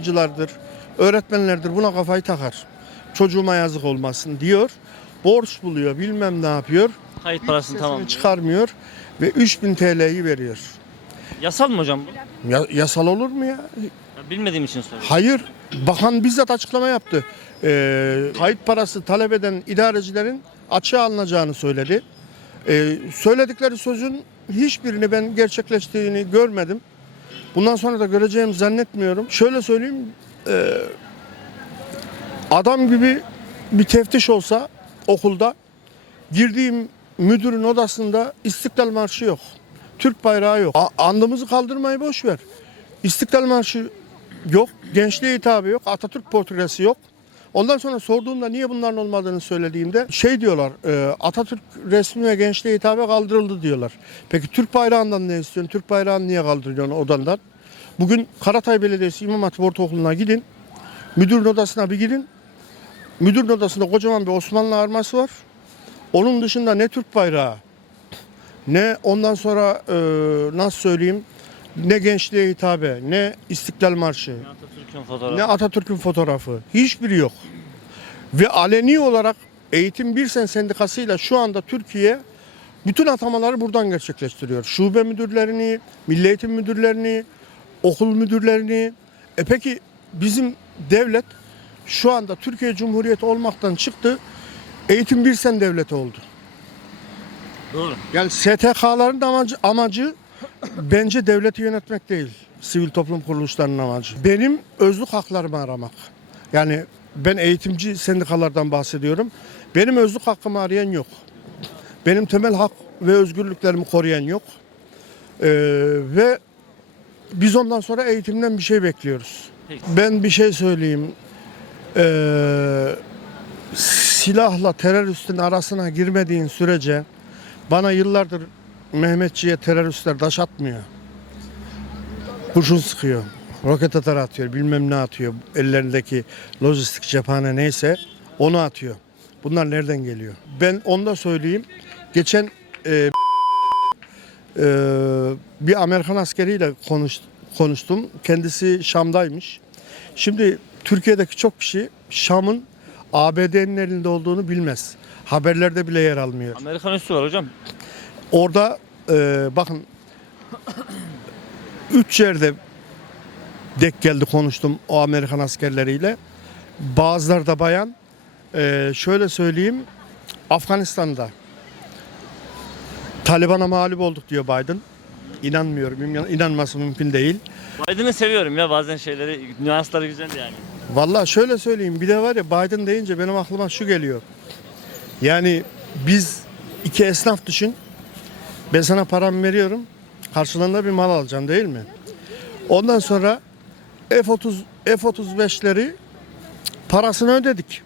yardımcılardır, öğretmenlerdir buna kafayı takar. Çocuğuma yazık olmasın diyor. Borç buluyor, bilmem ne yapıyor. Kayıt parasını tamam. çıkarmıyor ve 3000 TL'yi veriyor. Yasal mı hocam bu? Ya, yasal olur mu ya? Ya Bilmediğim için soruyorum. Hayır. Bakan bizzat açıklama yaptı. Ee, kayıt parası talep eden idarecilerin açığa alınacağını söyledi. Ee, söyledikleri sözün hiçbirini ben gerçekleştiğini görmedim. Bundan sonra da göreceğimi zannetmiyorum. Şöyle söyleyeyim. e, adam gibi bir teftiş olsa okulda girdiğim müdürün odasında İstiklal Marşı yok. Türk bayrağı yok. A- andımızı kaldırmayı boş ver. İstiklal Marşı yok. Gençliğe hitabı yok. Atatürk portresi yok. Ondan sonra sorduğumda niye bunların olmadığını söylediğimde şey diyorlar e, Atatürk resmi ve gençliğe hitabı kaldırıldı diyorlar. Peki Türk bayrağından ne istiyorsun? Türk bayrağını niye kaldırıyorsun odandan? Bugün Karatay Belediyesi İmam Hatip Ortaokulu'na gidin. Müdürün odasına bir gidin. Müdürün odasında kocaman bir Osmanlı arması var. Onun dışında ne Türk bayrağı ne ondan sonra e, nasıl söyleyeyim ne gençliğe hitabe ne İstiklal Marşı Atatürk'ün fotoğrafı. ne Atatürk'ün fotoğrafı hiçbiri yok. Ve aleni olarak Eğitim Bir Sen Sendikası'yla şu anda Türkiye bütün atamaları buradan gerçekleştiriyor. Şube müdürlerini, milli eğitim müdürlerini, okul müdürlerini. E peki bizim devlet şu anda Türkiye Cumhuriyeti olmaktan çıktı. Eğitim Bir Sen devleti oldu. Doğru. Yani STK'ların amacı, amacı bence devleti yönetmek değil. Sivil toplum kuruluşlarının amacı. Benim özlük haklarımı aramak. Yani ben eğitimci sendikalardan bahsediyorum. Benim özlük hakkımı arayan yok. Benim temel hak ve özgürlüklerimi koruyan yok. Ee, ve biz ondan sonra eğitimden bir şey bekliyoruz. Ben bir şey söyleyeyim. Ee, silahla teröristin arasına girmediğin sürece bana yıllardır Mehmetçiğe teröristler taş atmıyor. Kurşun sıkıyor. Roket atar atıyor. Bilmem ne atıyor. Ellerindeki lojistik cephane neyse onu atıyor. Bunlar nereden geliyor? Ben onu da söyleyeyim. Geçen e, e, bir Amerikan askeriyle konuş, konuştum. Kendisi Şam'daymış. Şimdi Türkiye'deki çok kişi Şam'ın ABD'nin elinde olduğunu bilmez. Haberlerde bile yer almıyor. Amerikan üssü var hocam. Orada e, bakın üç yerde dek geldi konuştum o Amerikan askerleriyle. Bazıları da bayan. E, şöyle söyleyeyim Afganistan'da Taliban'a mağlup olduk diyor Biden. İnanmıyorum. inan- inanması mümkün değil. Biden'ı seviyorum ya bazen şeyleri, nüansları güzel yani. Vallahi şöyle söyleyeyim bir de var ya Biden deyince benim aklıma şu geliyor. Yani biz iki esnaf düşün. Ben sana paramı veriyorum. Karşılığında bir mal alacağım değil mi? Ondan sonra F30 F35'leri parasını ödedik.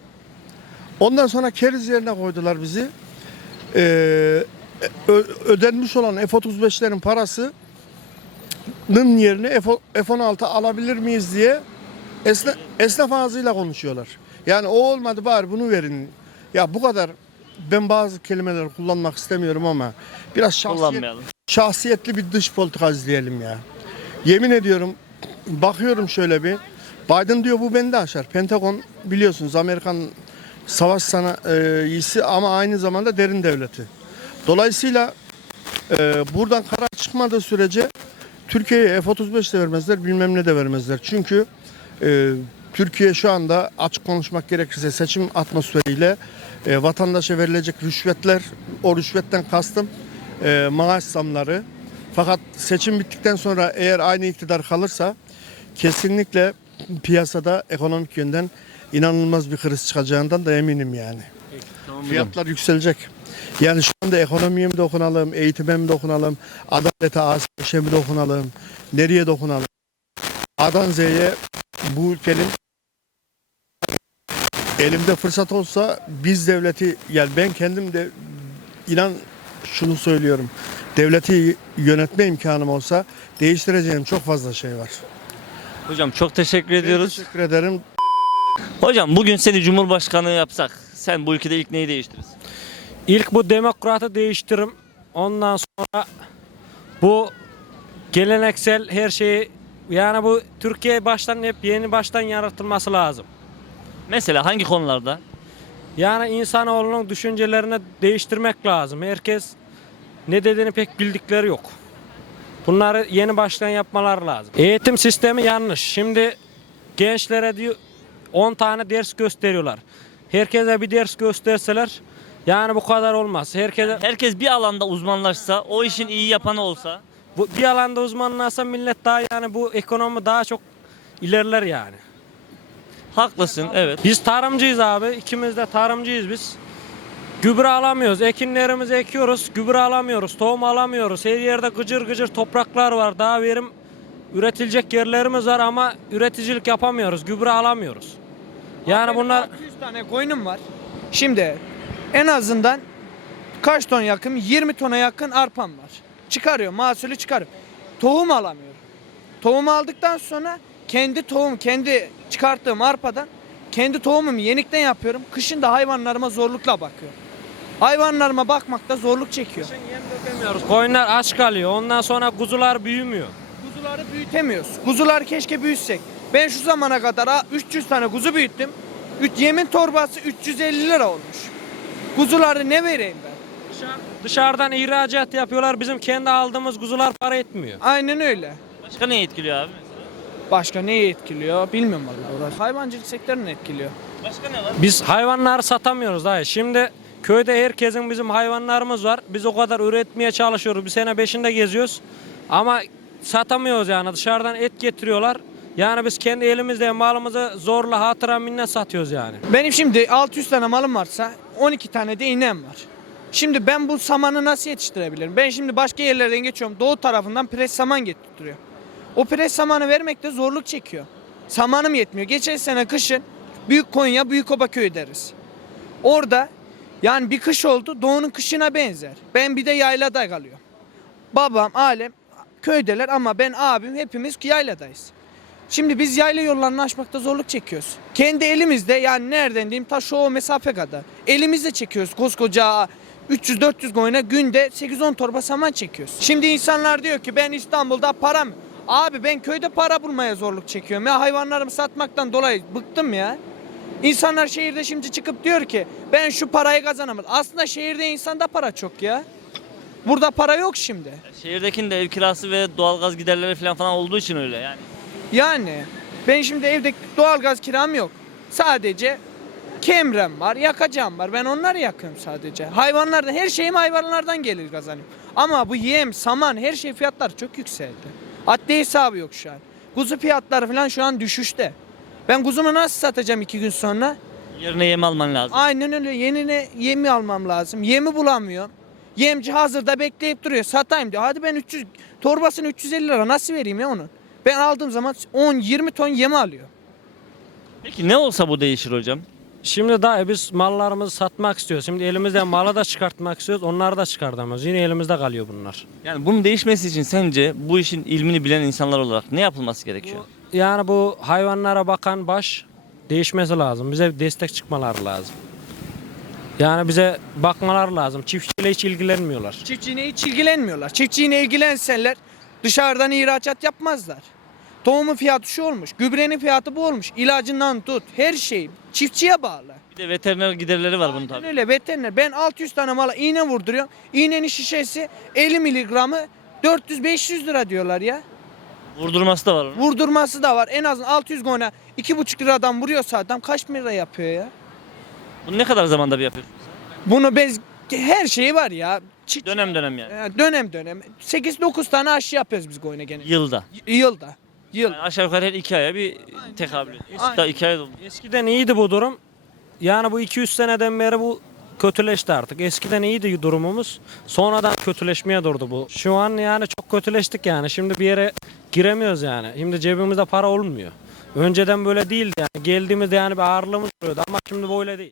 Ondan sonra keriz yerine koydular bizi. Ee, ödenmiş olan F35'lerin parasının yerine F- F16 alabilir miyiz diye esna, esnaf ağzıyla konuşuyorlar. Yani o olmadı bari bunu verin. Ya bu kadar ben bazı kelimeleri kullanmak istemiyorum ama biraz şahsiyet, Kullanmayalım. şahsiyetli bir dış politika izleyelim ya. Yemin ediyorum bakıyorum şöyle bir Biden diyor bu beni de aşar. Pentagon biliyorsunuz Amerikan savaş sanayisi ama aynı zamanda derin devleti. Dolayısıyla e, buradan karar çıkmadığı sürece Türkiye'ye F-35 de vermezler bilmem ne de vermezler. Çünkü e, Türkiye şu anda açık konuşmak gerekirse seçim atmosferiyle e, vatandaşa verilecek rüşvetler, o rüşvetten kastım e, maaş zamları. Fakat seçim bittikten sonra eğer aynı iktidar kalırsa kesinlikle piyasada ekonomik yönden inanılmaz bir kriz çıkacağından da eminim yani. Tamam hocam. Fiyatlar yükselecek. Yani şu anda ekonomiye mi dokunalım, eğitime mi dokunalım, adalete, asayişe mi dokunalım, nereye dokunalım? A'dan Z'ye bu ülkenin elimde fırsat olsa biz devleti, yani ben kendim de inan şunu söylüyorum. Devleti yönetme imkanım olsa değiştireceğim çok fazla şey var. Hocam çok teşekkür Ben ediyoruz. teşekkür ederim. Hocam bugün seni Cumhurbaşkanı yapsak sen bu ülkede ilk neyi değiştirirsin? İlk bu demokratı değiştiririm. Ondan sonra bu geleneksel her şeyi Yani bu Türkiye baştan hep yeni baştan yaratılması lazım. Mesela hangi konularda? Yani insanoğlunun düşüncelerini değiştirmek lazım. Herkes ne dediğini pek bildikleri yok. Bunları yeni baştan yapmalar lazım. Eğitim sistemi yanlış. Şimdi gençlere diyor 10 tane ders gösteriyorlar. Herkese bir ders gösterseler yani bu kadar olmaz. Herkese Herkes bir alanda uzmanlaşsa, o işin iyi yapanı olsa. bu bir alanda uzmanlaşsa millet daha yani bu ekonomi daha çok ilerler yani. Haklısın, evet. Biz tarımcıyız abi. İkimiz de tarımcıyız biz. Gübre alamıyoruz. Ekinlerimizi ekiyoruz. Gübre alamıyoruz. Tohum alamıyoruz. Her yerde gıcır gıcır topraklar var. Daha verim üretilecek yerlerimiz var ama üreticilik yapamıyoruz. Gübre alamıyoruz. Yani Benim bunlar 600 tane koyunum var. Şimdi en azından kaç ton yakın? 20 tona yakın arpam var. Çıkarıyor, mahsulü çıkarıyor. Tohum alamıyorum. Tohum aldıktan sonra kendi tohum, kendi çıkarttığım arpadan kendi tohumumu yenikten yapıyorum. Kışın da hayvanlarıma zorlukla bakıyorum. Hayvanlarıma bakmakta zorluk çekiyor. dökemiyoruz. Koyunlar aç kalıyor. Ondan sonra kuzular büyümüyor. Kuzuları büyütemiyoruz. Kuzular keşke büyütsek. Ben şu zamana kadar ha, 300 tane kuzu büyüttüm. Yemin torbası 350 lira olmuş. Kuzuları ne vereyim ben? Dışarıdan ihracat yapıyorlar. Bizim kendi aldığımız kuzular para etmiyor. Aynen öyle. Başka ne etkiliyor abi? Başka neyi etkiliyor bilmiyorum vallahi orası. Hayvancılık sektörünü etkiliyor. Başka ne var? Biz hayvanları satamıyoruz dayı. Şimdi köyde herkesin bizim hayvanlarımız var. Biz o kadar üretmeye çalışıyoruz. Bir sene beşinde geziyoruz. Ama satamıyoruz yani. Dışarıdan et getiriyorlar. Yani biz kendi elimizde malımızı zorla hatıra minnet satıyoruz yani. Benim şimdi 600 tane malım varsa 12 tane de inem var. Şimdi ben bu samanı nasıl yetiştirebilirim? Ben şimdi başka yerlerden geçiyorum. Doğu tarafından pres saman getiriyor. O pres samanı vermekte zorluk çekiyor. Samanım yetmiyor. Geçen sene kışın Büyük Konya, Büyük köy deriz. Orada yani bir kış oldu doğunun kışına benzer. Ben bir de yaylada kalıyorum. Babam, alem köydeler ama ben abim hepimiz yayladayız. Şimdi biz yayla yollarını aşmakta zorluk çekiyoruz. Kendi elimizde yani nereden diyeyim ta şu o mesafe kadar. Elimizde çekiyoruz koskoca 300-400 koyuna günde 8-10 torba saman çekiyoruz. Şimdi insanlar diyor ki ben İstanbul'da param. Abi ben köyde para bulmaya zorluk çekiyorum ya hayvanlarımı satmaktan dolayı bıktım ya. İnsanlar şehirde şimdi çıkıp diyor ki ben şu parayı kazanamadım. Aslında şehirde insanda para çok ya. Burada para yok şimdi. Şehirdekinin de ev kirası ve doğalgaz giderleri falan falan olduğu için öyle yani. Yani ben şimdi evde doğalgaz kiram yok. Sadece kemrem var, yakacağım var. Ben onları yakıyorum sadece. Hayvanlardan, her şeyim hayvanlardan gelir kazanıyorum. Ama bu yem, saman, her şey fiyatları çok yükseldi. Adli hesabı yok şu an. Kuzu fiyatları falan şu an düşüşte. Ben kuzumu nasıl satacağım iki gün sonra? Yerine yem alman lazım. Aynen öyle. Yenine yemi almam lazım. Yemi bulamıyorum. Yemci hazırda bekleyip duruyor. Satayım diyor. Hadi ben 300 torbasını 350 lira nasıl vereyim ya onun? Ben aldığım zaman 10-20 ton yem alıyor. Peki ne olsa bu değişir hocam? Şimdi daha biz mallarımızı satmak istiyoruz. Şimdi elimizden malı da çıkartmak istiyoruz. Onları da çıkartamıyoruz. Yine elimizde kalıyor bunlar. Yani bunun değişmesi için sence bu işin ilmini bilen insanlar olarak ne yapılması gerekiyor? Yani bu hayvanlara bakan baş değişmesi lazım. Bize destek çıkmaları lazım. Yani bize bakmalar lazım. Çiftçiyle hiç ilgilenmiyorlar. Çiftçiyle hiç ilgilenmiyorlar. Çiftçiyle ilgilenseler dışarıdan ihracat yapmazlar. Tohumun fiyatı şu olmuş, gübrenin fiyatı bu olmuş, ilacından tut, her şey çiftçiye bağlı. Bir de veteriner giderleri var bunun tabii. Öyle veteriner. Ben 600 tane mala iğne vurduruyorum. İğnenin şişesi 50 miligramı 400-500 lira diyorlar ya. Vurdurması da var onun. Vurdurması da var. En az 600 gona 2,5 liradan vuruyorsa adam kaç lira yapıyor ya? Bunu ne kadar zamanda bir yapıyorsun? Bunu bez her şeyi var ya. Çi- Dönem dönem yani. Ee, dönem dönem. 8-9 tane aşı yapıyoruz biz koyuna gene. Yılda. Y- Yılda. Yıl. Yani aşağı yukarı her iki aya bir tekabül ediyor. Hatta iki ay da oldu. Eskiden iyiydi bu durum. Yani bu 200 seneden beri bu kötüleşti artık. Eskiden iyiydi durumumuz. Sonradan kötüleşmeye durdu bu. Şu an yani çok kötüleştik yani. Şimdi bir yere giremiyoruz yani. Şimdi cebimizde para olmuyor. Önceden böyle değildi yani. Geldiğimizde yani bir ağırlığımız duruyordu ama şimdi böyle değil.